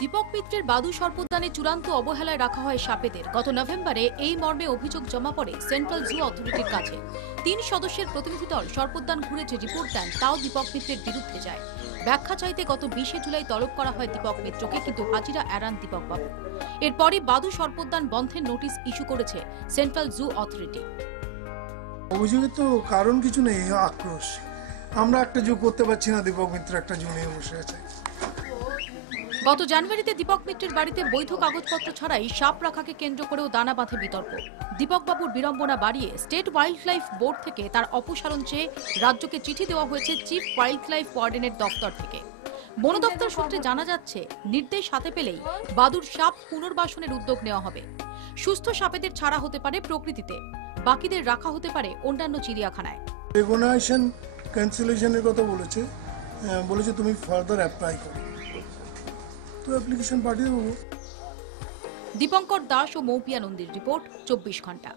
দীপক মিত্রের বাদু সর্পোদ্যানে চূড়ান্ত অবহেলায় রাখা হয় সাপেদের। গত নভেম্বরে এই মর্মে অভিযোগ জমা পড়ে সেন্ট্রাল জু অথরিটির কাছে। 3 সদস্যের প্রতিনিধি দল সর্পোদ্যান ঘুরে যে রিপোর্ট দেন তাও দীপক মিত্রের বিরুদ্ধে যায়। ব্যাখ্যা চাইতে গত 20 জুলাই তলব করা হয় দীপক মিত্রকে, কিন্তু হাজিরা এড়ান দীপক বাবু। এরপরই বাদু সর্পোদ্যান বন্ধের নোটিশ ইস্যু করেছে সেন্ট্রাল জু অথরিটি। অভিযোগের তো কারণ কিছু নেই, আক্রোশ। আমরা একটা জু করতে পারছি না, দীপক মিত্র একটা জু নিয়ে বসে আছে। গত জানুয়ারিতে দীপক মিত্রের বাড়িতে বৈধ কাগজপত্র ছাড়াই সাপ রাখাকে কেন্দ্র করেও দানা বাঁধে বিতর্ক। দীপক বাবুর বিড়ম্বনা বাড়িয়ে স্টেট ওয়াইল্ড লাইফ বোর্ড থেকে তার অপসারণ চেয়ে রাজ্যকে চিঠি দেওয়া হয়েছে চিফ ওয়াইল্ড লাইফ ওয়ার্ডেনের দপ্তর থেকে। বন দপ্তর সূত্রে জানা যাচ্ছে, নির্দেশ হাতে পেলেই বাদুর সাপ পুনর্বাসনের উদ্যোগ নেওয়া হবে। সুস্থ সাপেদের ছাড়া হতে পারে প্রকৃতিতে, বাকিদের রাখা হতে পারে অন্যান্য চিড়িয়াখানায়। রেকগনাইজেশন ক্যান্সেলেশনের কথা বলেছে, বলেছে তুমি ফার্দার অ্যাপ্লাই করো, তো অ্যাপ্লিকেশন পাঠিয়ে দেবো। দীপঙ্কর দাস ও মৌপিয়া নন্দীর রিপোর্ট, 24 ঘন্টা।